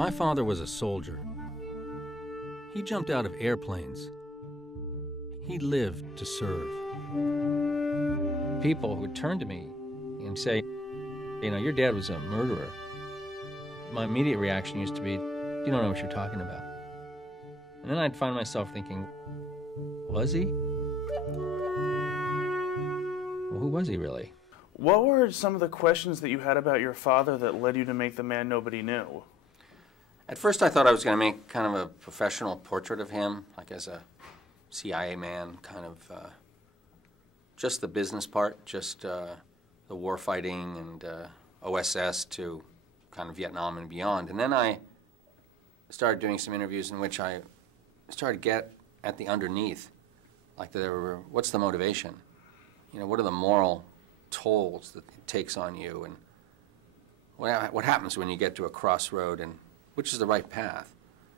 My father was a soldier. He jumped out of airplanes. He lived to serve. People would turn to me and say, you know, your dad was a murderer. My immediate reaction used to be, you don't know what you're talking about. And then I'd find myself thinking, was he? Well, who was he really? What were some of the questions that you had about your father that led you to make The Man Nobody Knew? At first I thought I was going to make kind of a professional portrait of him, like as a CIA man, kind of just the business part, just the war fighting and OSS to kind of Vietnam and beyond. And then I started doing some interviews in which I started to get at the underneath, like what's the motivation? You know, what are the moral tolls that it takes on you, and what happens when you get to a crossroad, and which is the right path?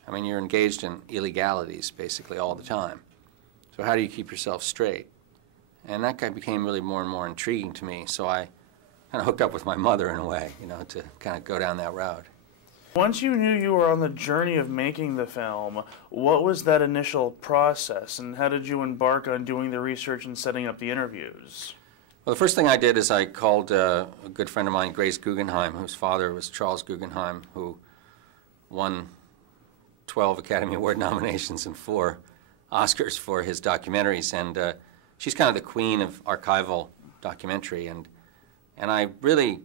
I mean, you're engaged in illegalities basically all the time. So how do you keep yourself straight? And that became really more and more intriguing to me, so I kind of hooked up with my mother in a way, you know, to kind of go down that route. Once you knew you were on the journey of making the film, what was that initial process, and how did you embark on doing the research and setting up the interviews? Well, the first thing I did is I called a good friend of mine, Grace Guggenheim, whose father was Charles Guggenheim, who won 12 Academy Award nominations and 4 Oscars for his documentaries, and she's kind of the queen of archival documentary, and I really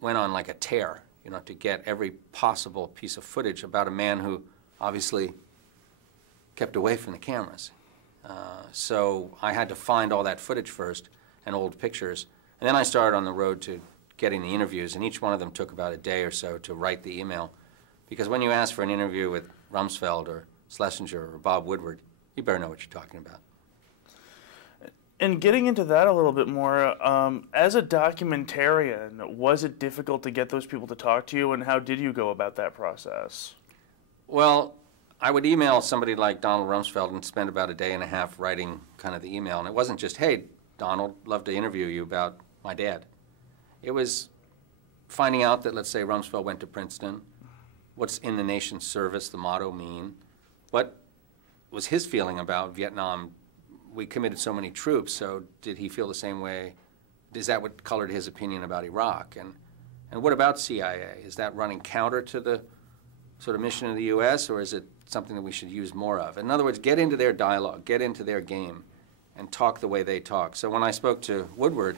went on like a tear, you know, to get every possible piece of footage about a man who obviously kept away from the cameras. So I had to find all that footage first, and old pictures, and then I started on the road to getting the interviews, and each one of them took about a day or so to write the email, because when you ask for an interview with Rumsfeld or Schlesinger or Bob Woodward, you better know what you're talking about. And getting into that a little bit more, as a documentarian, was it difficult to get those people to talk to you, and how did you go about that process? Well, I would email somebody like Donald Rumsfeld and spend about a day and a half writing kind of the email, and it wasn't just, hey, Donald, love to interview you about my dad. It was finding out that, let's say, Rumsfeld went to Princeton. What's in the nation's service, the motto mean? What was his feeling about Vietnam? We committed so many troops, so did he feel the same way? Is that what colored his opinion about Iraq? And what about CIA? Is that running counter to the sort of mission of the U.S., or is it something that we should use more of? In other words, get into their dialogue, get into their game, and talk the way they talk. So when I spoke to Woodward,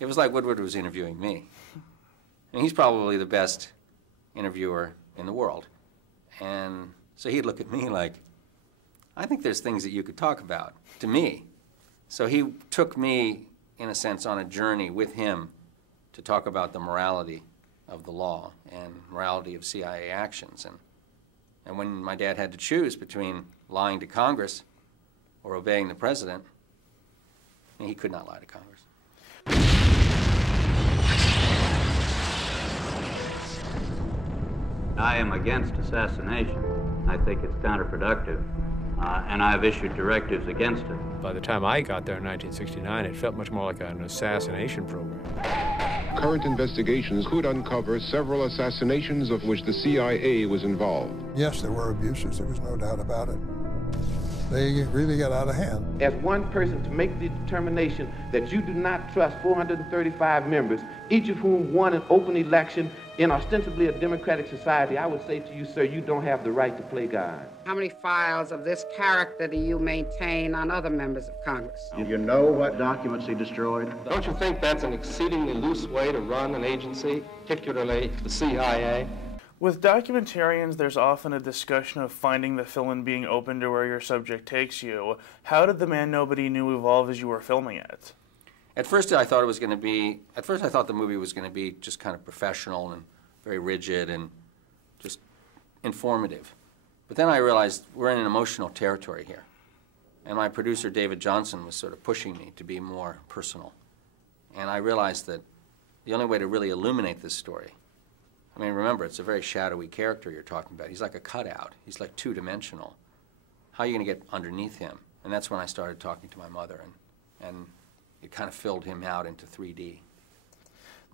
it was like Woodward was interviewing me. And he's probably the best interviewer in the world. And so he'd look at me like, I think there's things that you could talk about, to me. So he took me, in a sense, on a journey with him to talk about the morality of the law and morality of CIA actions. And when my dad had to choose between lying to Congress or obeying the president, he could not lie to Congress. I am against assassination. I think it's counterproductive, and I've issued directives against it. By the time I got there in 1969, it felt much more like an assassination program. Current investigations could uncover several assassinations of which the CIA was involved. Yes, there were abuses. There was no doubt about it. They really got out of hand. As one person, to make the determination that you do not trust 435 members, each of whom won an open election in ostensibly a democratic society, I would say to you, sir, you don't have the right to play God. How many files of this character do you maintain on other members of Congress? Do you know what documents he destroyed? Don't you think that's an exceedingly loose way to run an agency, particularly the CIA? With documentarians, there's often a discussion of finding the fill and being open to where your subject takes you. How did The Man Nobody Knew evolve as you were filming it? At first I thought the movie was going to be just kind of professional and very rigid and just informative. But then I realized we're in an emotional territory here. And my producer, David Johnson, was sort of pushing me to be more personal. And I realized that the only way to really illuminate this story, I mean, remember, it's a very shadowy character you're talking about. He's like a cutout. He's like two-dimensional. How are you going to get underneath him? And that's when I started talking to my mother, and it kind of filled him out into 3D.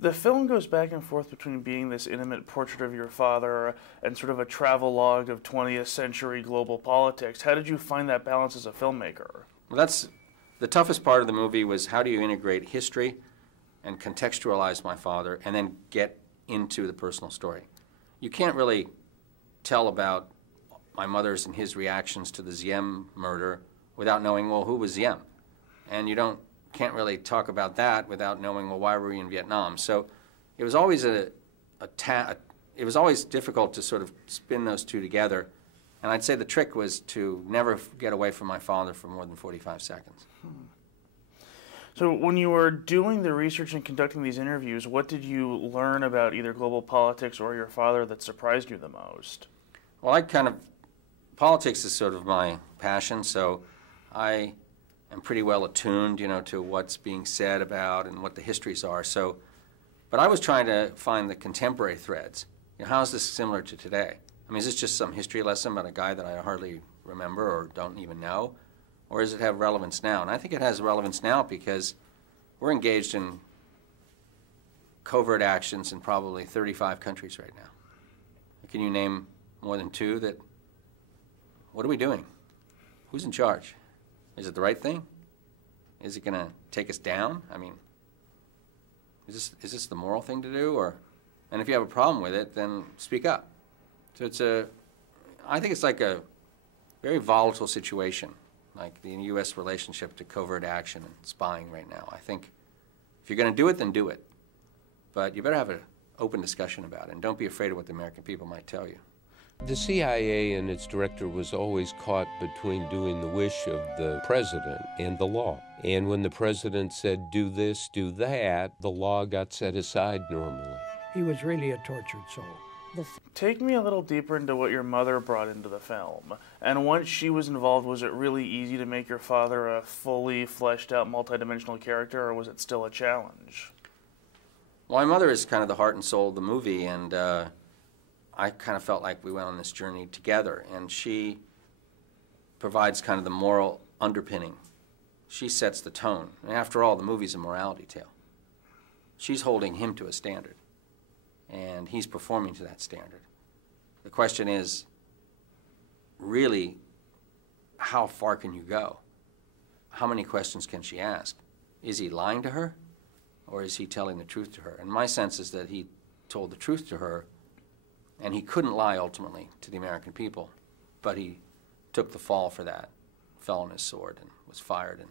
The film goes back and forth between being this intimate portrait of your father and sort of a travelogue of 20th century global politics. How did you find that balance as a filmmaker? Well, that's the toughest part of the movie, was how do you integrate history and contextualize my father and then get into the personal story. You can't really tell about my mother's and his reactions to the Ziem murder without knowing, well, who was Ziem? And you can't really talk about that without knowing, well, why were we in Vietnam? So it was always it was always difficult to sort of spin those two together. And I'd say the trick was to never get away from my father for more than 45 seconds. So when you were doing the research and conducting these interviews, what did you learn about either global politics or your father that surprised you the most? Well, politics is sort of my passion, so I am pretty well attuned, to what's being said about and what the histories are. So, but I was trying to find the contemporary threads. How is this similar to today? I mean, is this just some history lesson about a guy that I hardly remember or don't even know? Or does it have relevance now? And I think it has relevance now because we're engaged in covert actions in probably 35 countries right now. Can you name more than two that, what are we doing? Who's in charge? Is it the right thing? Is it going to take us down? I mean, is this the moral thing to do? And if you have a problem with it, then speak up. So I think it's like a very volatile situation, like the U.S. relationship to covert action and spying right now. I think if you're going to do it, then do it. But you better have an open discussion about it, and don't be afraid of what the American people might tell you. The CIA and its director was always caught between doing the wish of the president and the law. And when the president said, do this, do that, the law got set aside normally. He was really a tortured soul. Take me a little deeper into what your mother brought into the film. And once she was involved, was it really easy to make your father a fully fleshed out, multidimensional character, or was it still a challenge? Well, my mother is kind of the heart and soul of the movie, and I kind of felt like we went on this journey together, and she provides kind of the moral underpinning. She sets the tone. And after all, the movie's a morality tale. She's holding him to a standard, and he's performing to that standard. The question is, really, how far can you go? How many questions can she ask? Is he lying to her, or is he telling the truth to her? And my sense is that he told the truth to her, and he couldn't lie ultimately to the American people, but he took the fall for that, fell on his sword, and was fired and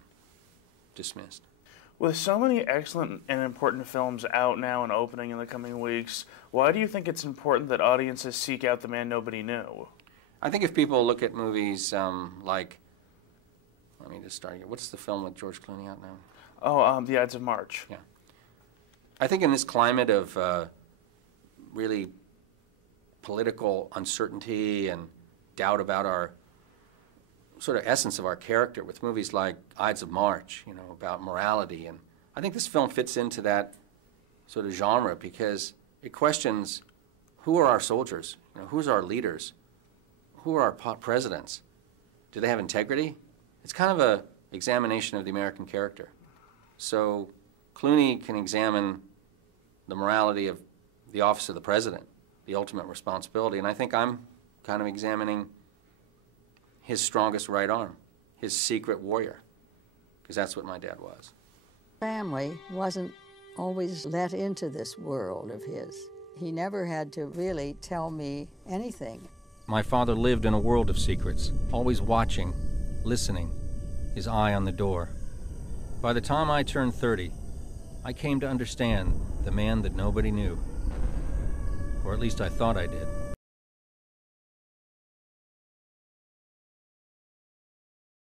dismissed. With so many excellent and important films out now and opening in the coming weeks, why do you think it's important that audiences seek out The Man Nobody Knew? I think if people look at movies like, let me just start here. What's the film with George Clooney out now? Oh, The Ides of March. Yeah. I think in this climate of really political uncertainty and doubt about our sort of essence of our character, with movies like Ides of March, about morality, and I think this film fits into that sort of genre because it questions who are our soldiers, who's our leaders, who are our presidents, do they have integrity? It's kind of a examination of the American character. So Clooney can examine the morality of the office of the president, the ultimate responsibility, and I think I'm kind of examining his strongest right arm, his secret warrior, because that's what my dad was. Family wasn't always let into this world of his. He never had to really tell me anything. My father lived in a world of secrets, always watching, listening, his eye on the door. By the time I turned 30, I came to understand the man that nobody knew. Or at least I thought I did.